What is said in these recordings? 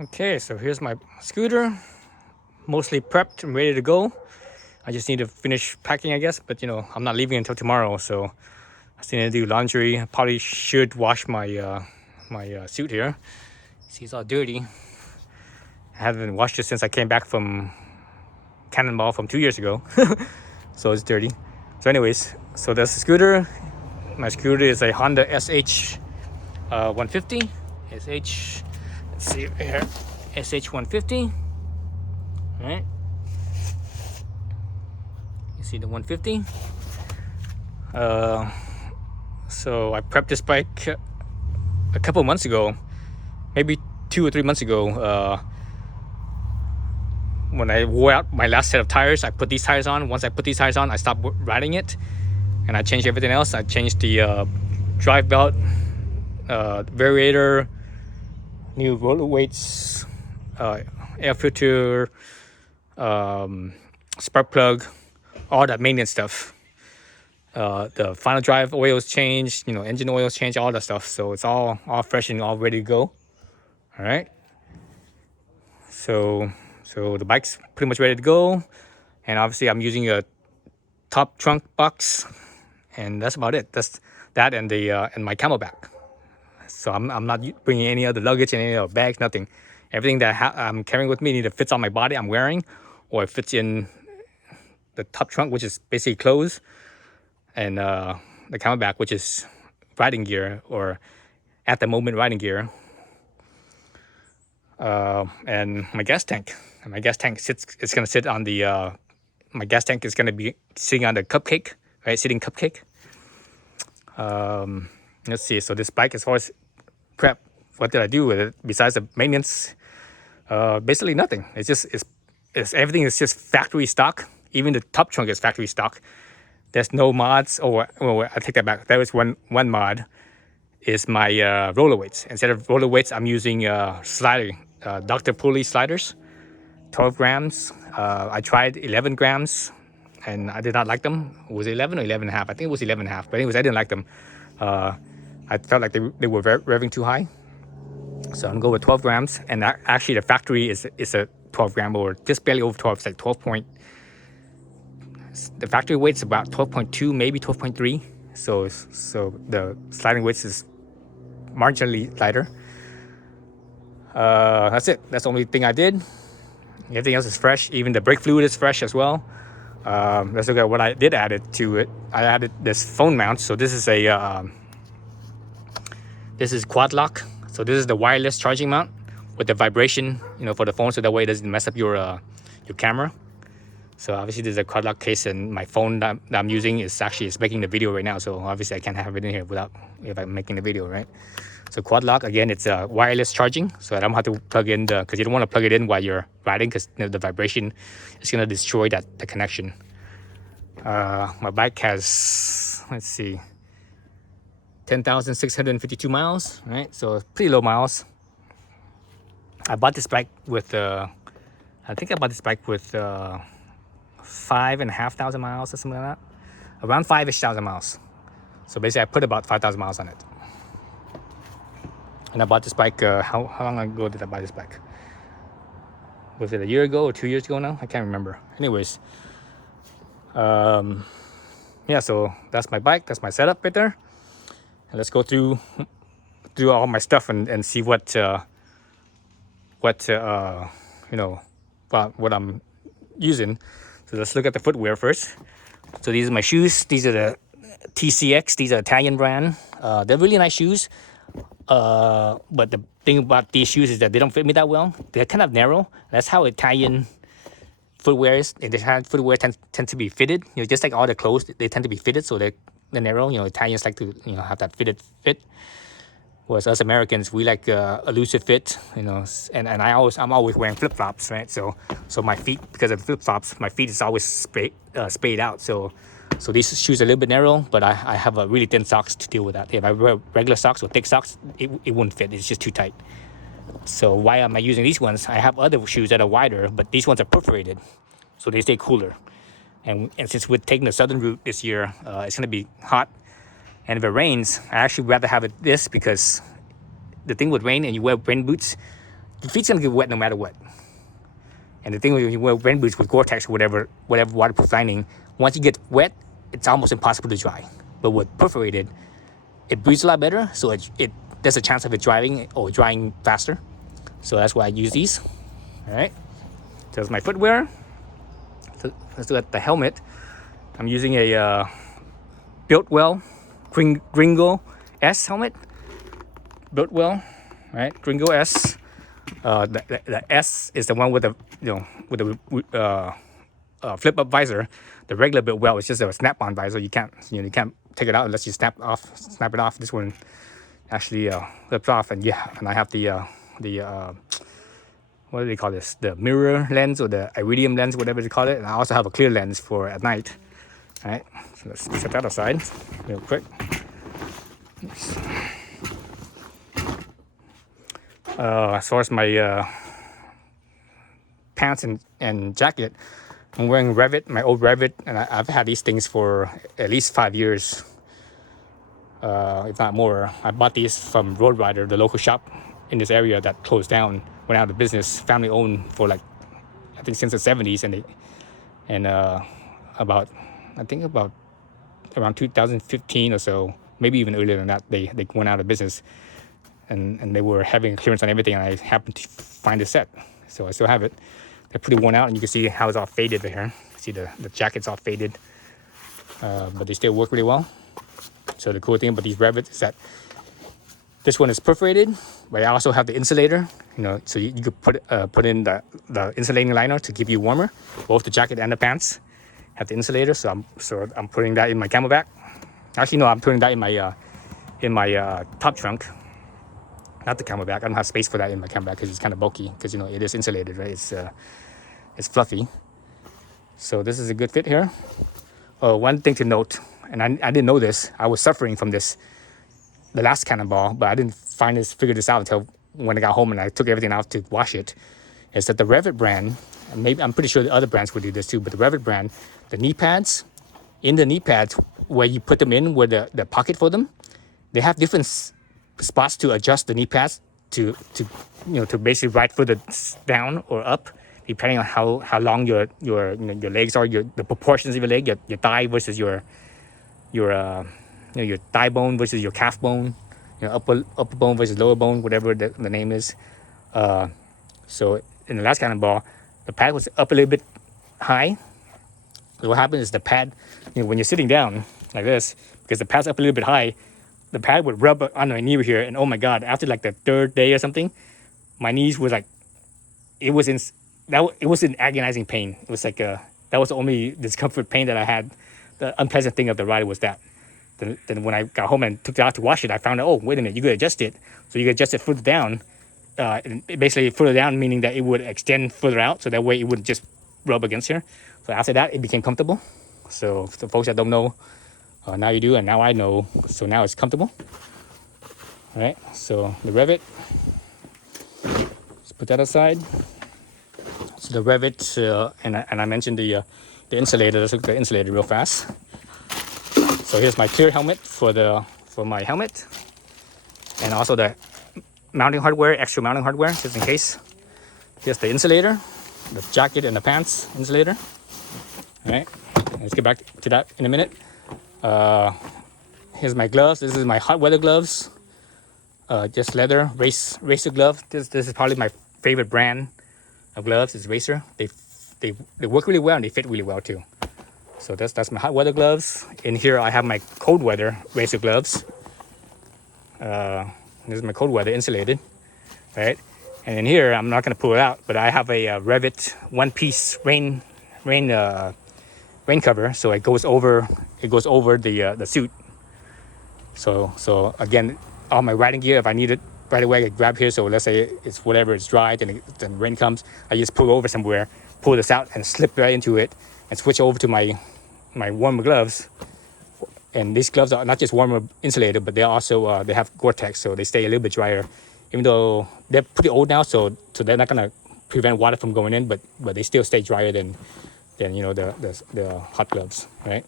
Okay, so here's my scooter, mostly prepped and ready to go. I just need to finish packing, I guess, but I'm not leaving until tomorrow, so I still need to do laundry. I probably should wash my suit here. See, it's all dirty. I haven't washed it since I came back from Cannonball from 2 years ago, so it's dirty. So anyways, so that's the scooter. My scooter is a Honda SH 150. SH, let's see here, SH 150. Right, you see the 150. So I prepped this bike a couple months ago, maybe 2 or 3 months ago. When I wore out my last set of tires, I put these tires on. Once I put these tires on, I stopped riding it, and I changed everything else. I changed the drive belt, variator, new roller weights, air filter, spark plug, all that maintenance stuff. The final drive oils changed, engine oils changed, all that stuff. So it's all fresh and all ready to go. All right. So the bike's pretty much ready to go, and obviously I'm using a top trunk box, and that's about it. That's that and the and my camelback. So I'm not bringing any other luggage and any other bags, nothing. Everything that I'm carrying with me either fits on my body I'm wearing, or it fits in the top trunk, which is basically clothes, and the camelback, which is riding gear, or at the moment riding gear. And my gas tank. And my gas tank it's gonna sit on the my gas tank is gonna be sitting on the cupcake, right? Sitting cupcake. Let's see. So this bike is always prep. What did I do with it besides the maintenance? Basically nothing. It's everything is just factory stock. Even the top trunk is factory stock. There's no mods. I take that back. There was one mod. Is my roller weights. Instead of roller weights, I'm using slider, Dr. Pulley sliders, 12 grams. I tried 11 grams, and I did not like them. Was it 11 or 11 and a half? I think it was 11 and a half. But anyways, I didn't like them. I felt like they were revving too high. So I'm going to go with 12 grams. And actually, the factory is a 12 gram, or just barely over 12. It's like 12 point. The factory weight's about 12.2, maybe 12.3. So the sliding weights is marginally lighter. That's it. That's the only thing I did. Everything else is fresh. Even the brake fluid is fresh as well. Let's look at what I did add it to it. I added this phone mount. So this is this is quad lock. So this is the wireless charging mount with the vibration, for the phone, so that way it doesn't mess up your camera. So obviously there's a quad lock case, and my phone that I'm using is making the video right now. So obviously I can't have it in here if I'm making the video, right? So quad lock, again, it's wireless charging. So I don't have to plug in because you don't want to plug it in while you're riding, because the vibration is going to destroy the connection. My bike has, let's see, 10,652 miles, right? So pretty low miles. I bought this bike with, I think I bought this bike with 5,500 miles or something like that, around 5-ish thousand miles. So basically I put about 5,000 miles on it. And I bought this bike, how long ago did I buy this bike? Was it a year ago or 2 years ago now? I can't remember. Anyways, yeah, so that's my bike, that's my setup right there. And let's go through all my stuff and see what I'm using. So let's look at the footwear first. So these are my shoes. These are the TCX. These are Italian brand. They're really nice shoes. But the thing about these shoes is that they don't fit me that well. They're kind of narrow. That's how Italian footwear is. Italian footwear tend to be fitted. Just like all the clothes, they tend to be fitted, so they're narrow. Italians like to have that fitted fit. Whereas us Americans, we like a looser fit, and I'm always wearing flip flops, right? So my feet, because of the flip flops, my feet is always spayed out. So these shoes are a little bit narrow, but I have a really thin socks to deal with that. If I wear regular socks or thick socks, it wouldn't fit. It's just too tight. So why am I using these ones? I have other shoes that are wider, but these ones are perforated, so they stay cooler. And since we're taking the southern route this year, it's going to be hot. And if it rains, I actually rather have this, because the thing with rain and you wear rain boots, your feet's gonna get wet no matter what. And the thing when you wear rain boots with Gore-Tex or whatever waterproof lining, once you get wet, it's almost impossible to dry. But with perforated, it breathes a lot better, so there's a chance of it drying faster. So that's why I use these. All right. So that's my footwear. So let's look at the helmet. I'm using a Built Well Gringo S helmet. Built Well, right? Gringo S. The S is the one with the flip up visor. The regular Built Well is just a snap-on visor. You can't take it out unless you snap it off. This one actually flips off, and I have the what do they call this? The mirror lens or the iridium lens, whatever they call it. And I also have a clear lens for at night. All right, so let's set that aside real quick. As far as my pants and jacket, I'm wearing Revit, my old Revit, and I've had these things for at least 5 years, if not more. I bought these from Road Rider, the local shop in this area that closed down, went out of business, family owned for like, I think since the 70s, and about around 2015 or so, maybe even earlier than that, they went out of business, and they were having clearance on everything, and I happened to find a set, so I still have it. They're pretty worn out, and you can see how it's all faded here. See the jacket's all faded, but they still work really well. So the cool thing about these Revit is that this one is perforated, but I also have the insulator. So you could put in the insulating liner to keep you warmer. Both the jacket and the pants have the insulator, so I'm putting that in my camelback. Actually, no, I'm putting that in my top trunk, not the camelback. I don't have space for that in my camelback because it's kind of bulky. Because it is insulated, right? It's fluffy. So this is a good fit here. One thing to note, and I didn't know this. I was suffering from this the last Cannonball, but I didn't figure this out until when I got home and I took everything out to wash it. Is that the Revit brand? And maybe I'm pretty sure the other brands would do this too. But the Revit brand, the knee pads, where you put them in, where the pocket for them, they have different spots to adjust the knee pads to basically right further down or up, depending on how long your legs are, the proportions of your leg, your thigh versus your thigh bone versus your calf bone, upper bone versus lower bone, whatever the name is. So in the last Cannonball, the pad was up a little bit high. So what happens is the pad, when you're sitting down like this, because the pad's up a little bit high, the pad would rub on my knee here, and oh my God, after like the third day or something, my knees was like, it was in agonizing pain. It was like that was the only discomfort pain that I had. The unpleasant thing of the ride was that. Then when I got home and took it out to wash it, I found out, oh, wait a minute, you could adjust it. So you could adjust it further down. Basically further down, meaning that it would extend further out, so that way it wouldn't just rub against here. So after that, it became comfortable. So for the folks that don't know, now you do, and now I know. So now it's comfortable. All right, so the Revit, let's put that aside. So the Revit, and I mentioned the insulator. Let's look at the insulator real fast. So here's my clear helmet for my helmet, and also the mounting hardware, extra mounting hardware, just in case. Here's the insulator, the jacket and the pants insulator. All right, let's get back to that in a minute. Here's my gloves. This is my hot weather gloves. Just leather racer gloves. This is probably my favorite brand of gloves. Is Racer. They work really well and they fit really well too. So that's my hot weather gloves. In here I have my cold weather racer gloves. This is my cold weather insulated, right? And in here I'm not gonna pull it out, but I have a Revit one-piece rain cover, so it goes over the suit. So again, all my riding gear, if I need it right away, I grab here. So let's say it's dry, then rain comes, I just pull over somewhere, pull this out and slip right into it and switch over to my warmer gloves. And these gloves are not just warmer insulated, but they also they have Gore-Tex, so they stay a little bit drier, even though they're pretty old now, so they're not gonna prevent water from going in, but they still stay drier than the hot gloves, right?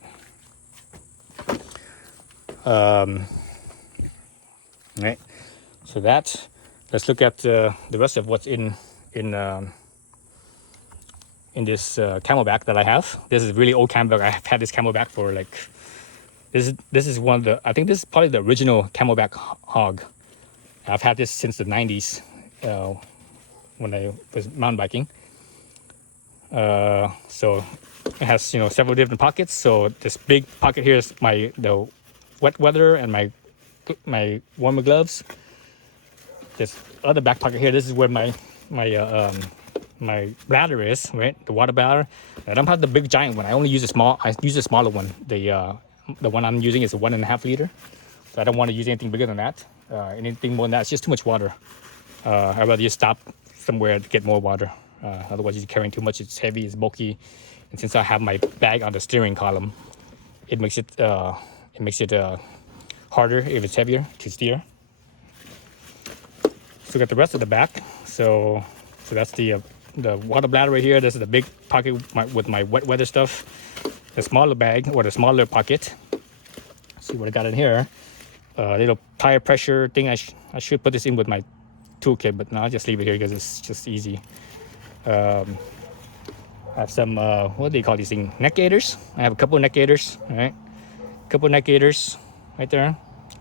Right. So let's look at the rest of what's in this Camelback that I have. This is really old Camelback. I have had this Camelback for like, this is one of the, I think this is probably the original Camelback hog. I've had this since the 90s when I was mountain biking. So it has several different pockets. So this big pocket here is the wet weather and my warmer gloves. This other back pocket here, this is where my bladder is, right? The water bladder. I don't have the big giant one. I only use I use a smaller one. The one I'm using is a 1.5 liter. So I don't want to use anything bigger than that. Anything more than that, it's just too much water. I'd rather just stop somewhere to get more water. Otherwise, you're carrying too much. It's heavy, it's bulky, and since I have my bag on the steering column, it makes it harder if it's heavier to steer. So we got the rest of the back. So that's the water bladder right here. This is the big pocket with my wet weather stuff. The smaller bag or the smaller pocket. Let's see what I got in here. Little tire pressure thing. I should put this in with my toolkit, but no, I'll just leave it here because it's just easy. I have some what do you call these things? Neck gaiters. I have a couple of neck gaiters. All right, a couple of neck gaiters right there.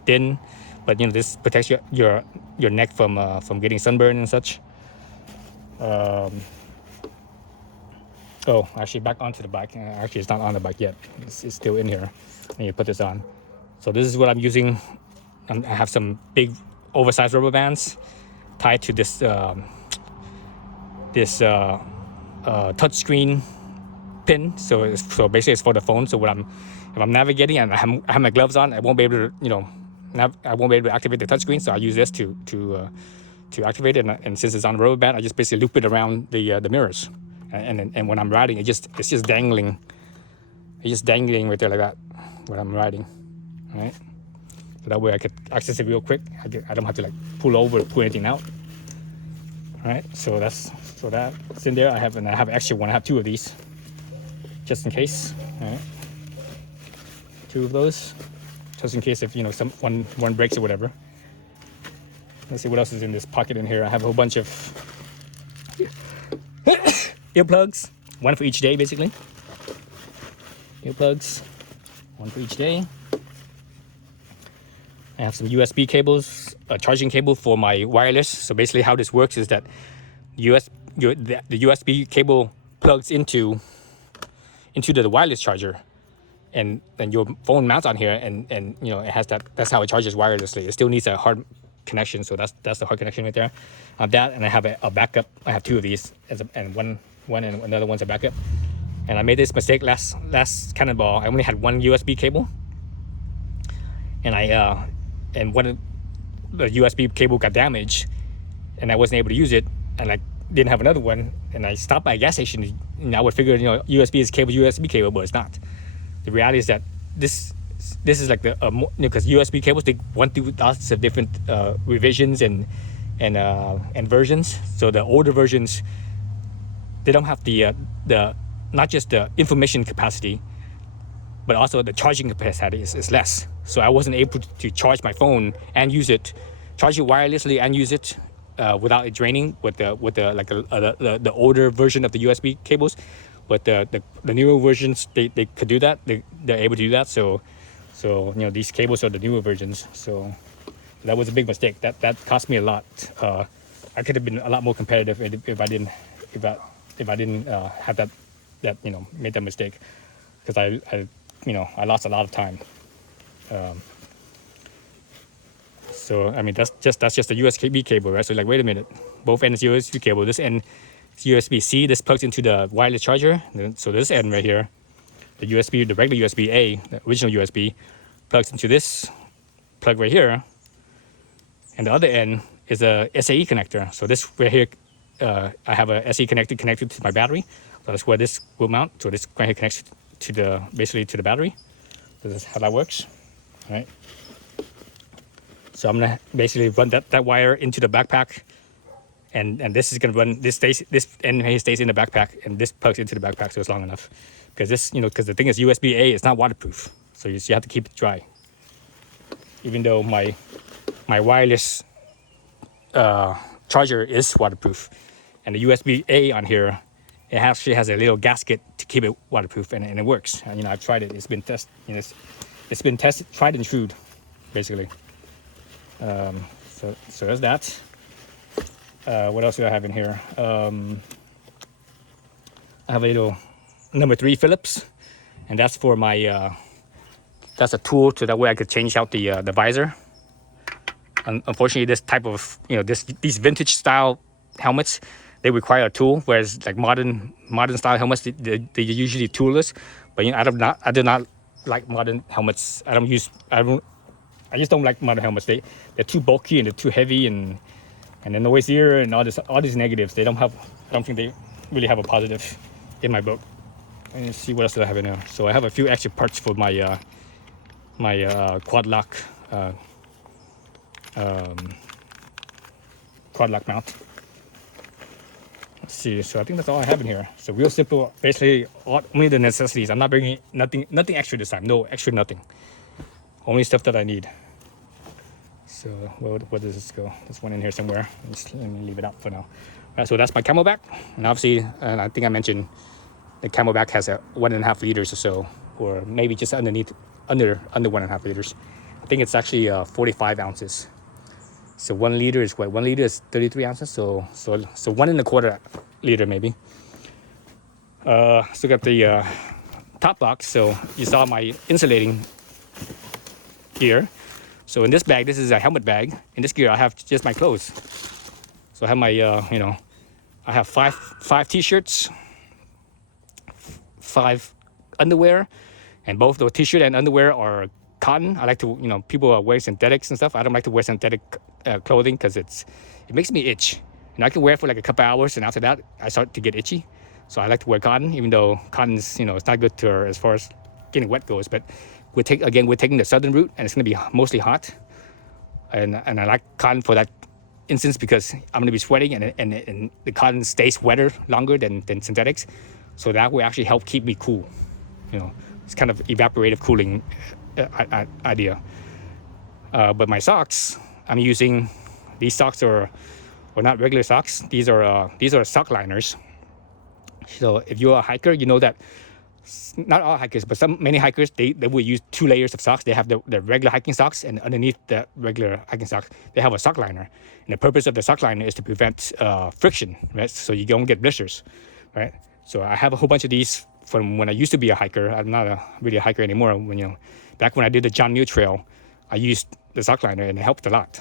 Thin, but this protects your neck from getting sunburn and such. Oh, actually, back onto the bike. Actually, it's not on the bike yet. It's still in here. And you put this on. So this is what I'm using. I have some big, oversized rubber bands tied to this touchscreen pin. So basically, it's for the phone. So if I'm navigating and I have my gloves on, I won't be able to I won't be able to activate the touchscreen. So I use this to activate it. And since it's on the rubber band, I just basically loop it around the mirrors. And when I'm riding, it's just dangling. It's just dangling right there like that when I'm riding. All right. So that way I could access it real quick. I don't have to like pull over or pull anything out. All right. So that's in there. I have an extra one. I have 2 of these, just in case. All right. 2 of those, just in case if one breaks or whatever. Let's see what else is in this pocket in here. I have a whole bunch of earplugs, one for each day, basically. Earplugs, one for each day. I have some USB cables, a charging cable for my wireless. So basically how this works is that the USB cable plugs into the wireless charger, and your phone mounts on here, and it has that's how it charges wirelessly. It still needs a hard connection, so that's the hard connection right there. I have that, and I have a backup. I have 2 of these, and one and another one's a backup. And I made this mistake last Cannonball. I only had 1 USB cable, and one of the USB cable got damaged, and I wasn't able to use it, and I didn't have another one, and I stopped by a gas station, and I would figure USB is USB cable, but it's not. The reality is that this is like because USB cables, they went through lots of different revisions and versions. So the older versions, they don't have the not just the information capacity, but also the charging capacity is less. So I wasn't able to charge my phone and use it, charge it wirelessly and use it without it draining with the older version of the USB cables. But the newer versions, they could do that. They're able to do that. So these cables are the newer versions. So that was a big mistake. That cost me a lot. I could have been a lot more competitive if I didn't have that made that mistake, because I lost a lot of time. So I mean that's just a USB cable, right? So like, wait a minute, both ends USB cable. This end is USB-C. This plugs into the wireless charger. So this end right here, the regular USB-A, the original USB, plugs into this plug right here, and the other end is a SAE connector. So this right here, I have a SAE connected to my battery. So that's where this will mount. So this right here connects basically to the battery. So this is how that works. All right. So I'm gonna basically run that wire into the backpack, and this is gonna run. This end here stays in the backpack, and this plugs into the backpack, so it's long enough. Because because the thing is, USB-A is not waterproof, so you have to keep it dry. Even though my wireless charger is waterproof, and the USB-A on here, it actually has a little gasket to keep it waterproof, and it works. And, I've tried it. It's been tested. It's been tested, tried and true, basically. So there's that. What else do I have in here? I have a little number 3 Phillips, and that's for my. That's a tool so that way I could change out the visor. Unfortunately, this type of these vintage style helmets, they require a tool, whereas like modern style helmets, they're usually toolless. But I do not like modern helmets. I just don't like modern helmets. They're too bulky and they're too heavy and they're noisier and all these negatives. I don't think they really have a positive in my book. And let's see what else do I have in there. So I have a few extra parts for my quad lock mount. Let's see. So I think that's all I have in here. So real simple, basically only the necessities. I'm not bringing nothing extra this time. No extra nothing. Only stuff that I need. So where does this go? There's one in here somewhere. Let me leave it out for now. Right, so that's my CamelBak, and obviously, and I think I mentioned the CamelBak has a 1.5 liters or so, or maybe just under 1.5 liters. I think it's actually 45 ounces. So 1 liter is what? 1 liter is 33 ounces. So 1.25 liter maybe. So got the top box. So you saw my insulating gear. So in this bag, this is a helmet bag. In this gear, I have just my clothes. So I have my I have five t-shirts, 5 underwear, and both the t-shirt and underwear are cotton. I like to, people are wearing synthetics and stuff. I don't like to wear synthetic clothing because it makes me itch. And I can wear it for like a couple hours, and after that, I start to get itchy. So I like to wear cotton, even though cotton's, it's not good to as far as getting wet goes. But we're taking the southern route, and it's going to be mostly hot. And I like cotton for that instance because I'm going to be sweating, and the cotton stays wetter longer than synthetics. So that will actually help keep me cool. It's kind of evaporative cooling idea. But my socks, I'm using these socks are not regular socks. These are sock liners. So if you're a hiker, you know that not all hikers, but many hikers, they will use 2 layers of socks. They have the regular hiking socks, and underneath the regular hiking socks, they have a sock liner. And the purpose of the sock liner is to prevent friction, right? So you don't get blisters, right? So I have a whole bunch of these from when I used to be a hiker. I'm not really a hiker anymore. Back when I did the John Muir Trail, I used the sock liner, and it helped a lot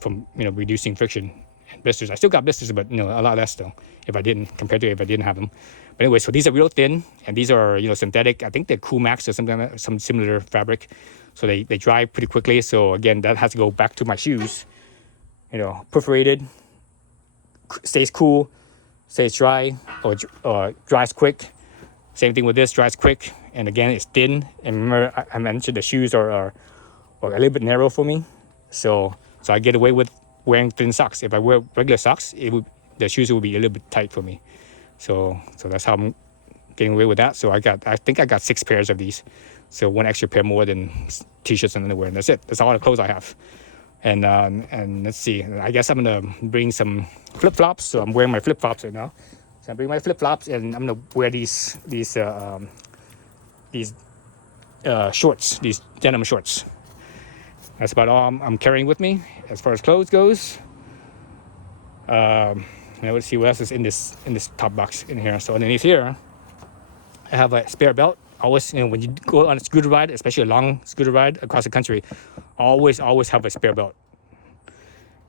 from reducing friction and blisters. I still got blisters, but a lot less though compared to if I didn't have them. But anyway, so these are real thin, and these are synthetic. I think they're Cool Max or something like that, some similar fabric. So they dry pretty quickly. So again, that has to go back to my shoes. Perforated, stays cool, stays dry, or dries quick. Same thing with this, dries quick, and again it's thin. And remember, I mentioned the shoes are a little bit narrow for me, so I get away with wearing thin socks. If I wear regular socks, the shoes will be a little bit tight for me. So that's how I'm getting away with that. So I think I got 6 pairs of these. So 1 extra pair more than t-shirts and underwear, and that's it. That's all the clothes I have. And let's see. I guess I'm gonna bring some flip-flops. So I'm wearing my flip-flops right now. So I'm bringing my flip-flops, and I'm gonna wear these shorts, these denim shorts. That's about all I'm carrying with me as far as clothes goes. Let's see what else is in this top box in here. So underneath here, I have a spare belt. Always, when you go on a scooter ride, especially a long scooter ride across the country, always have a spare belt.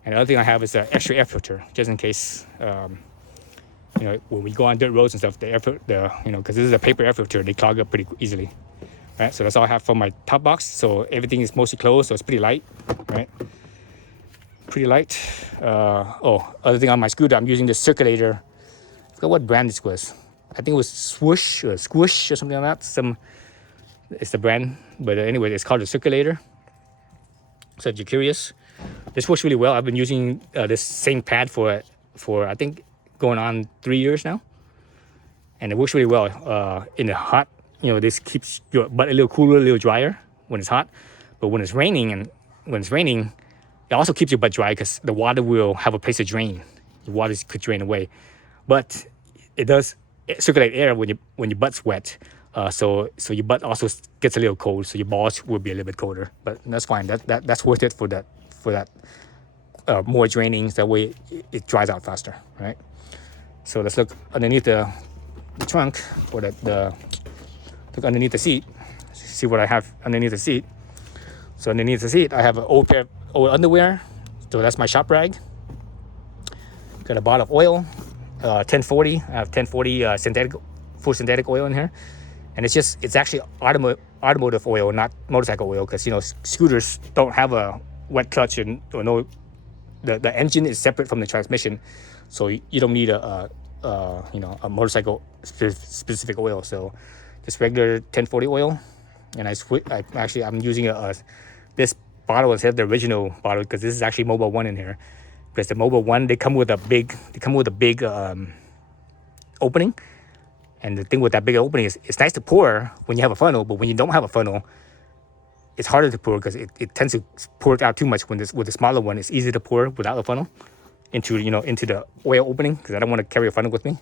And the other thing I have is an extra air filter, just in case. When we go on dirt roads and stuff, because this is a paper air filter, they clog up pretty easily. Right, so that's all I have for my top box. So everything is mostly closed, so it's pretty light, right? Pretty light. Other thing on my scooter, I'm using this circulator. I forgot what brand this was. I think it was Swoosh or Squish or something like that. It's the brand, but anyway, it's called a circulator. So if you're curious, this works really well. I've been using this same pad for I think going on 3 years now, and it works really well in the hot. This keeps your butt a little cooler, a little drier when it's hot. But when it's raining, It also keeps your butt dry because the water will have a place to drain. The water could drain away, but it does circulate air when your butt's wet. So your butt also gets a little cold. So your balls will be a little bit colder, but that's fine. That's worth it for that more draining. That way it dries out faster, right? So let's look underneath the trunk or look underneath the seat. See what I have underneath the seat. So underneath the seat, I have an old pair of old underwear. So that's my shop rag. Got a bottle of oil, 1040. I have 1040 full synthetic oil in here, and it's actually automotive oil, not motorcycle oil, because scooters don't have a wet clutch or no. The engine is separate from the transmission, so you don't need a motorcycle specific oil. So just regular 1040 oil, and I'm using this bottle instead of the original bottle because this is actually Mobile One in here. Because the Mobile One, they come with a big opening, and the thing with that big opening is it's nice to pour when you have a funnel, but when you don't have a funnel, it's harder to pour because it tends to pour out too much. With the smaller one, it's easy to pour without a funnel into the oil opening, because I don't want to carry a funnel with me.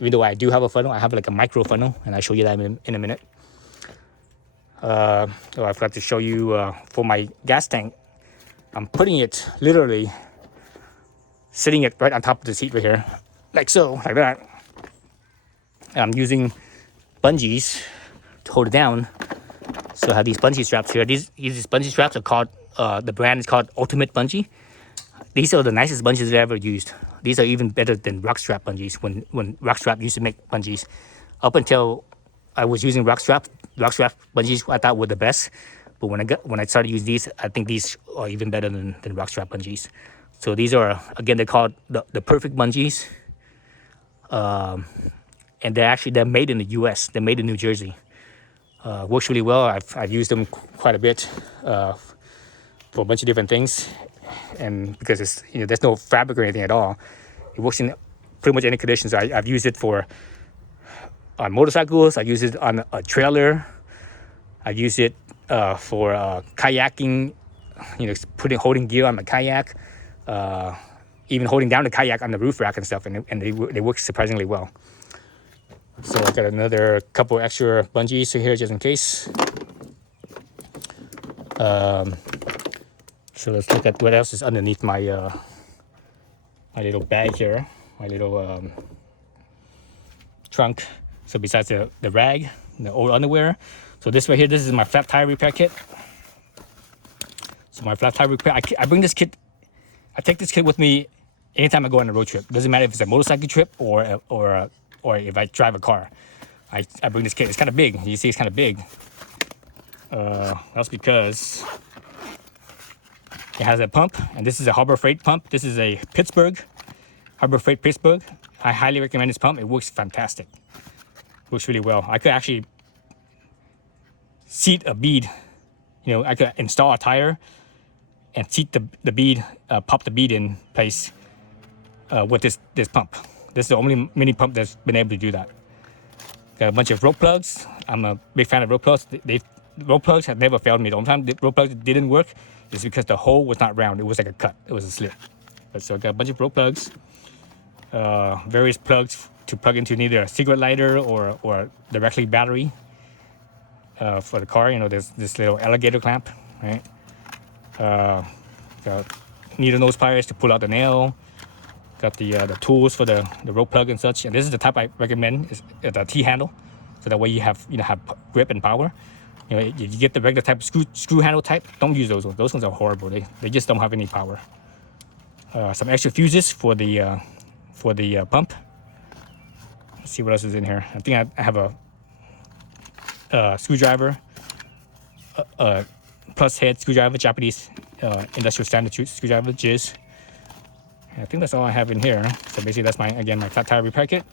Even though I do have a funnel, I have like a micro funnel, and I'll show you that in a minute. I forgot to show you for my gas tank. I'm putting it literally sitting it right on top of the seat right here, like so, like that. And I'm using bungees to hold it down. So I have these bungee straps here. These bungee straps are called, the brand is called Ultimate Bungee. These are the nicest bungees I've ever used. These are even better than Rockstrap bungees when Rockstrap used to make bungees. Up until I was using Rockstrap bungees, I thought were the best. But when I started using these, I think these are even better than Rockstrap bungees. So these are, again, they're called the perfect bungees. And they're made in the U.S. They're made in New Jersey. Works really well. I've used them quite a bit for a bunch of different things, and because it's there's no fabric or anything at all, it works in pretty much any conditions. I've used it on motorcycles. I've used it on a trailer. I've used it for kayaking. Holding gear on my kayak, even holding down the kayak on the roof rack and stuff, and they work surprisingly well. So I got another couple extra bungees here just in case. So let's look at what else is underneath my my little bag here, my little trunk. So besides the rag, the old underwear. So this right here, this is my flat tire repair kit. So my flat tire repair, I bring this kit. I take this kit with me anytime I go on a road trip. Doesn't matter if it's a motorcycle trip or if I drive a car. I bring this kit. It's kind of big. You see it's kind of big. That's because it has a pump, and this is a Harbor Freight pump. This is a Harbor Freight Pittsburgh. I highly recommend this pump. It works fantastic. It works really well. I could actually seat a bead. I could install a tire and seat the bead, pop the bead in place with this pump. This is the only mini pump that's been able to do that. Got a bunch of rope plugs. I'm a big fan of rope plugs. Rope plugs have never failed me. The only time the rope plugs didn't work is because the hole was not round. It was like a cut. It was a slit. So I got a bunch of rope plugs, various plugs to plug into either a cigarette lighter or directly battery for the car. There's this little alligator clamp, right? Got needle nose pliers to pull out the nail. Got the tools for the rope plug and such. And this is the type I recommend, is the T handle, so that way you have grip and power. If you get the regular type of screw handle type, don't use those ones. Those ones are horrible. They just don't have any power. Some extra fuses for the pump. Let's see what else is in here. I think I have a screwdriver, plus head screwdriver, Japanese industrial standard screwdriver, jizz. I think that's all I have in here. So basically that's my flat tire repair kit.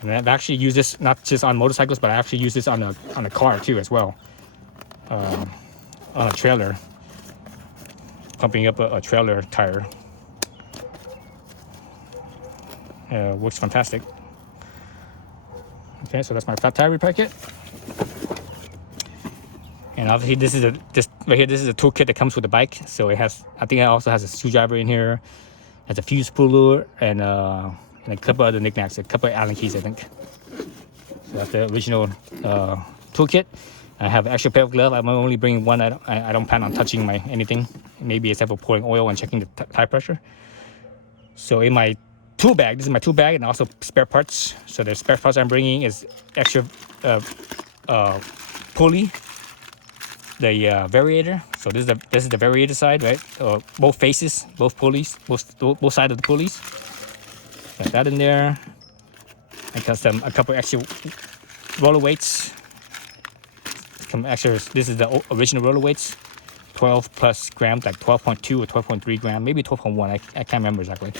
And I've actually used this not just on motorcycles, but I actually use this on a car too as well. On a trailer, pumping up a trailer tire. Works fantastic. Okay, so that's my flat tire repair kit. And obviously this is right here. This is a toolkit that comes with the bike. So it has, I think it also has a screwdriver in here, has a fuse puller, and a couple other knickknacks, a couple of Allen keys, I think. So that's the original toolkit. I have an extra pair of gloves. I'm only bringing one. I don't plan on touching anything, maybe except for pouring oil and checking the tire pressure. So in my tool bag, this is my tool bag, and also spare parts. So the spare parts I'm bringing is extra pulley, the variator. So this is the variator side, right? Both faces, both pulleys, both sides of the pulleys. Got that in there. I got a couple extra roller weights. This is the original roller weights, 12 plus grams, like 12.2 or 12.3 grams, maybe 12.1. I can't remember exactly.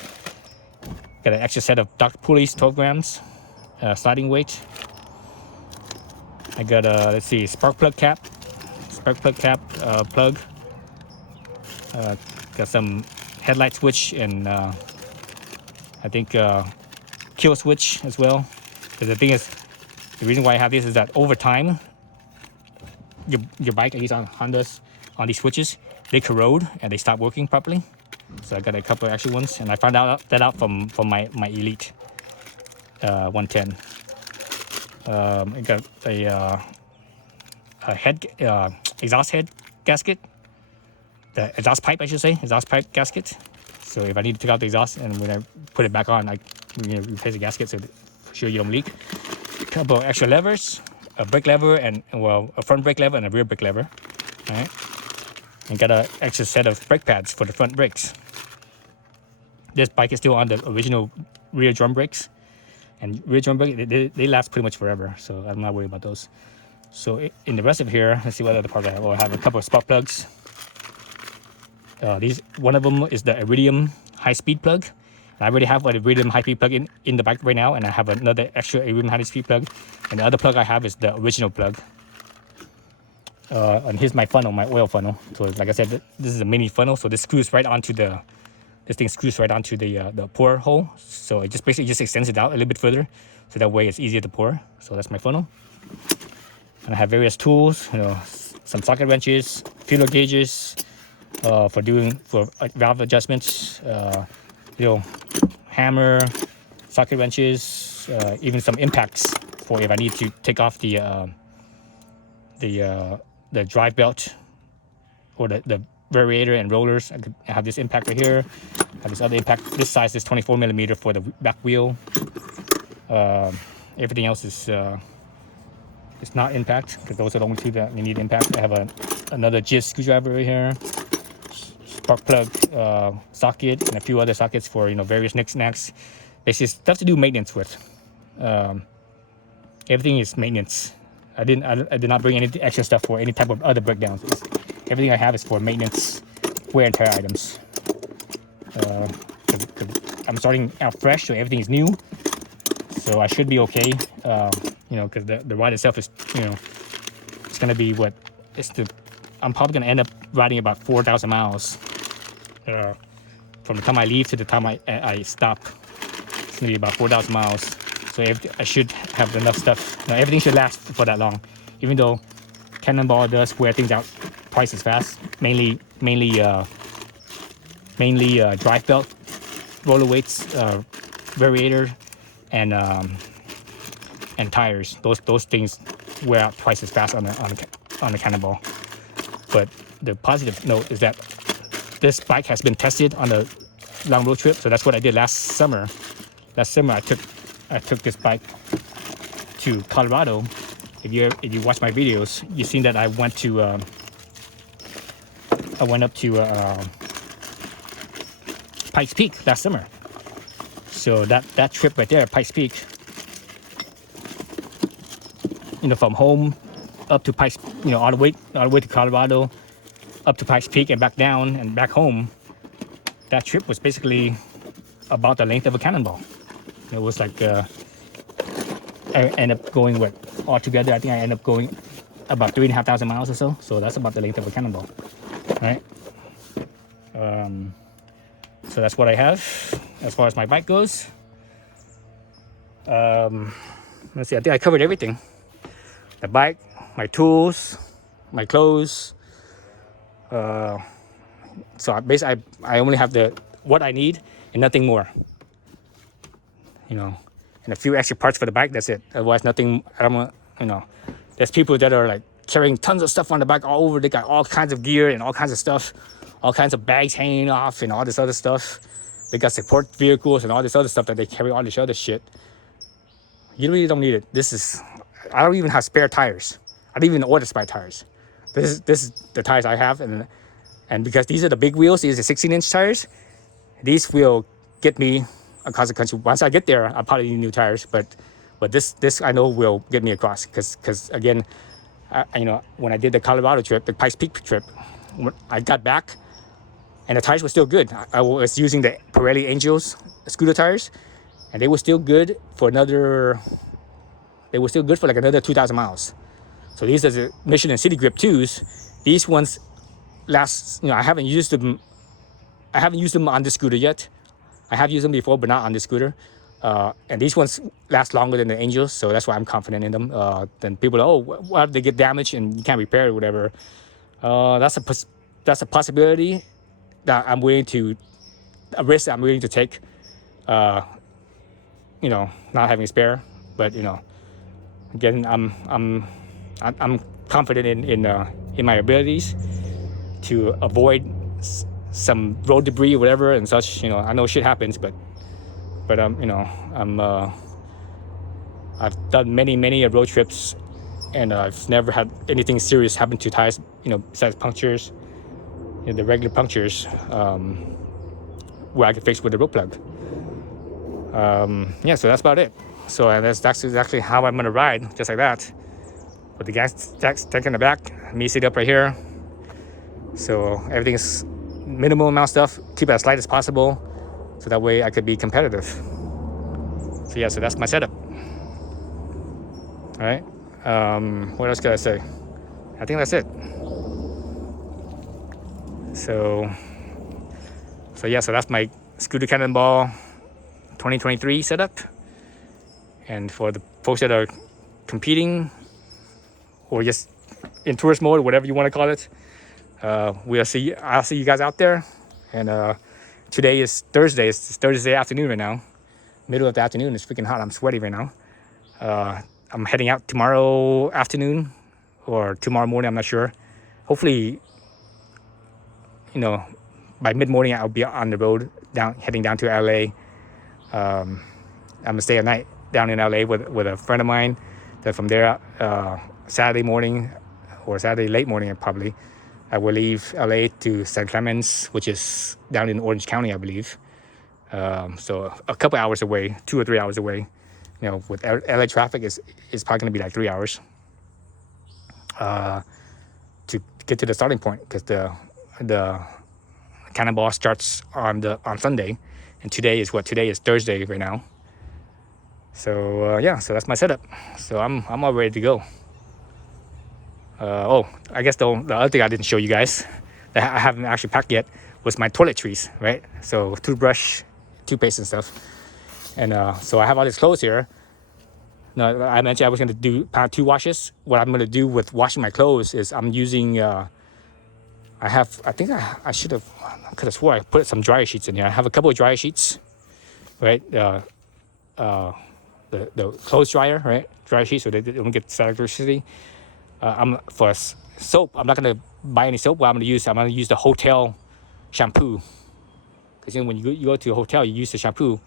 Got an extra set of dock pulleys, 12 grams, sliding weight. I got a, let's see, spark plug cap, plug. Got some headlight switch and I think kill switch as well. Because the thing is, the reason why I have this is that over time, your bike, at least on Hondas, on these switches, they corrode and they stop working properly. So I got a couple of extra ones, and I found that from my Elite 110. I got a head exhaust head gasket, the exhaust pipe, I should say, exhaust pipe gasket. So if I need to take out the exhaust and when I put it back on, I replace the gasket so that for sure you don't leak. A couple of extra levers, a brake lever and a front brake lever and a rear brake lever. All right, and got an extra set of brake pads for the front brakes. This bike is still on the original rear drum brakes, and rear drum brakes they last pretty much forever, so I'm not worried about those. So in the rest of here, let's see what other parts I have. Well, I have a couple of spark plugs. One of them is the Iridium high-speed plug. I already have an Iridium high-speed plug in the bike right now, and I have another extra Iridium high-speed plug. And the other plug I have is the original plug. And here's my funnel, my oil funnel. So like I said, this is a mini funnel, so this thing screws right onto the pour hole. So it basically extends it out a little bit further, so that way it's easier to pour. So that's my funnel. And I have various tools, some socket wrenches, feeler gauges for valve adjustments, hammer, socket wrenches, even some impacts for if I need to take off the drive belt or the variator and rollers. I have this impact right here. I have this other impact. This size is 24 millimeter for the back wheel. Everything else is it's not impact, because those are the only two that you need impact. I have another jizz screwdriver right here, spark plug socket, and a few other sockets for various knickknacks. Basically stuff to do maintenance with. Everything is maintenance. I did not bring any extra stuff for any type of other breakdowns. Everything I have is for maintenance, wear and tear items. I'm starting out fresh, so everything is new. So I should be okay, because the ride itself is, it's gonna be I'm probably gonna end up riding about 4,000 miles from the time I leave to the time I stop. It's gonna be about 4,000 miles. So I should have enough stuff. Everything should last for that long, even though Cannonball does wear things out twice as fast. Mainly drive belt, roller weights, variator, and tires. Those things wear out twice as fast on the Cannonball. But the positive note is that this bike has been tested on a long road trip. So that's what I did last summer. Last summer I took this bike to Colorado. If you watch my videos, you've seen that I went up to Pikes Peak last summer. So that trip right there, Pikes Peak, from home up to Pikes, all the way to Colorado, up to Pikes Peak and back down and back home. That trip was basically about the length of a Cannonball. It was like I ended up going altogether. I think I ended up going about 3,500 miles or so. So that's about the length of a Cannonball, right? So that's what I have as far as my bike goes. Let's see. I think I covered everything. The bike, my tools, my clothes. So I only have what I need and nothing more. And a few extra parts for the bike. That's it. Otherwise, nothing. I don't want. There's people that are like carrying tons of stuff on the bike all over. They got all kinds of gear and all kinds of stuff, all kinds of bags hanging off and all this other stuff. They got support vehicles and all this other stuff that they carry all this other shit. You really don't need it. I don't even have spare tires. I didn't even order spare tires. This is the tires I have, and because these are the big wheels, these are 16-inch tires. These will get me across the country. Once I get there, I'll probably need new tires, but this I know will get me across because again, when I did the Colorado trip, the Pikes Peak trip, when I got back and the tires were still good. I was using the Pirelli Angels scooter tires, and they were still good for like another 2,000 miles. So these are the Michelin City Grip 2s. These ones last, I haven't used them on the scooter yet. I have used them before, but not on the scooter. And these ones last longer than the Angels, so that's why I'm confident in them. Then people are, what if they get damaged and you can't repair it or whatever? That's a possibility that a risk that I'm willing to take. Not having a spare, but again, I'm confident in my abilities to avoid some road debris or whatever and such. I know shit happens, but I've done many road trips, and I've never had anything serious happen to tires. Besides punctures, the regular punctures, where I can fix with a road plug. So that's about it. So that's exactly how I'm gonna ride, just like that. With the gas tank in the back, me sit up right here. So everything's minimal amount of stuff. Keep it as light as possible, so that way I could be competitive. So that's my setup. All right. What else could I say? I think that's it. So that's my ScooterCannonBall 2023 setup. And for the folks that are competing or just in tourist mode, or whatever you want to call it, I'll see you guys out there. And today is Thursday. It's Thursday afternoon right now. Middle of the afternoon. It's freaking hot. I'm sweaty right now. I'm heading out tomorrow afternoon or tomorrow morning. I'm not sure. Hopefully, by mid-morning I'll be on the road heading down to LA. I'm gonna stay a night down in LA with a friend of mine. Then from there, Saturday morning or Saturday late morning, probably I will leave LA to San Clemente, which is down in Orange County, I believe. So a couple hours away, 2 or 3 hours away. With LA traffic, is probably going to be like 3 hours to get to the starting point, because the Cannonball starts on Sunday, and today is Thursday right now. So so that's my setup. So I'm all ready to go. I guess the other thing I didn't show you guys that I haven't actually packed yet was my toiletries, right? So toothbrush, toothpaste and stuff. And so I have all these clothes here. Now, I mentioned I was going to do 2 washes. What I'm going to do with washing my clothes is I'm using, I could have swore I put some dryer sheets in here. I have a couple of dryer sheets, right? The clothes dryer, right? Dryer sheets, so they don't get static electricity. For soap, I'm not going to buy any soap. What I'm going to use the hotel shampoo. Because when you go to a hotel, you use the shampoo.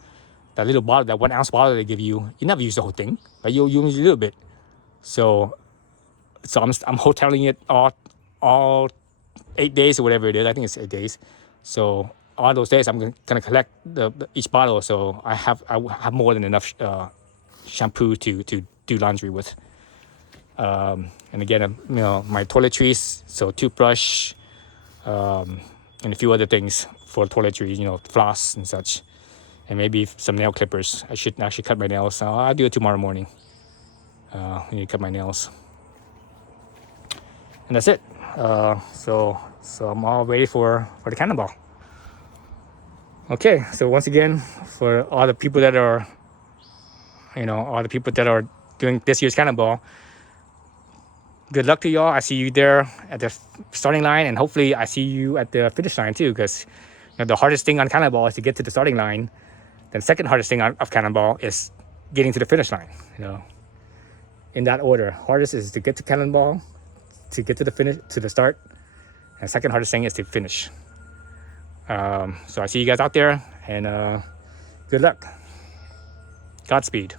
That little bottle, that 1 ounce bottle they give you, you never use the whole thing, but you use a little bit. So I'm hoteling it all 8 days or whatever it is. I think it's 8 days. So all those days I'm gonna collect each bottle, so I have more than enough shampoo to do laundry with. And again, my toiletries, so toothbrush, and a few other things for toiletries, floss and such. And maybe some nail clippers. I should actually cut my nails. I'll do it tomorrow morning. I need to cut my nails. And that's it. So I'm all ready for the Cannonball. Okay, so once again, for all the people that are, doing this year's Cannonball, good luck to y'all. I see you there at the starting line, and hopefully I see you at the finish line too, because the hardest thing on Cannonball is to get to the starting line. The second hardest thing of Cannonball is getting to the finish line, in that order. Hardest is to get to Cannonball, to get to the finish, to the start, and second hardest thing is to finish. So I see you guys out there, and good luck. Godspeed.